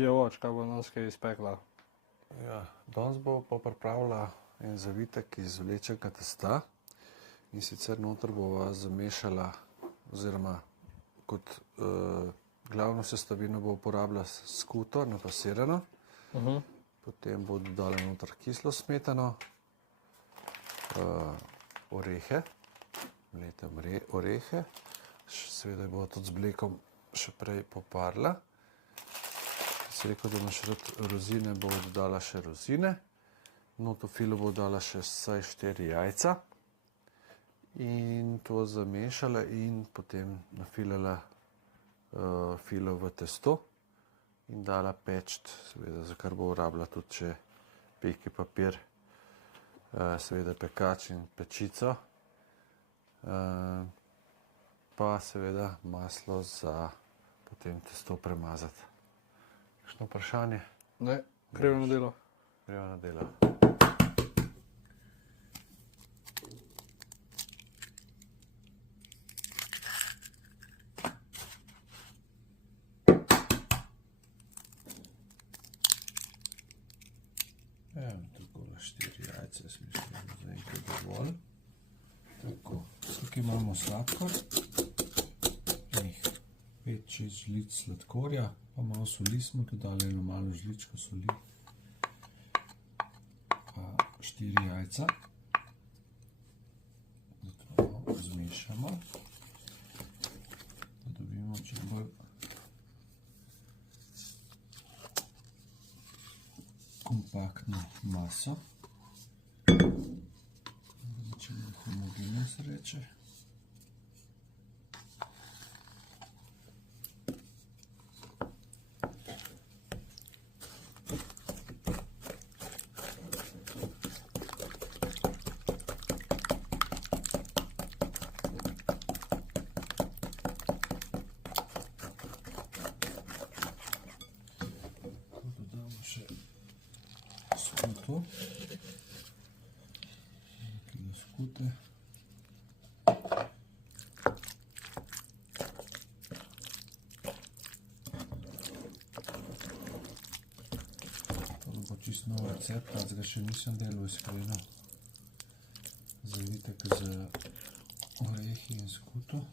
Pijovač, kaj bo nas kaj izpekla. Ja, danes bo pa pripravila en zavitek iz vlečega testa in sicer noter bova zamešala oziroma kot glavno sestavino bo uporabila skuto napasirano, potem bo dodala noter kislo smetano, orehe, mlete orehe, seveda bo tudi z mlekom še prej poparila. Si rekel, da imaš rad rozine, bo dodala še rozine. Noto filo bo dala še vsaj 4 jajca in to zamešala in potem nafilala filo v testo in dala peči, seveda, za kar bo uporabila tudi še peki papir, seveda pekač in pečico, pa seveda maslo za potem testo premazati. Kakšno vprašanje? Ne, gremo na delo. Gremo na delo. Takole 4 jajce, jaz mislim, da je za enkrat dovolj. Tako, tukaj imamo sladkor, 5-6 žlic sladkorja, pa malo soli smo dodali, eno malo žličko soli, pa 4 jajca. To malo zmešamo, da dobimo čim bolj kompaktno maso, da čim bolj homogeno se reče. Še skuto, nekaj skute, to bo čisto nov recept, jaz ga še nisem delal iskreno, zavitek z orehi in skuto.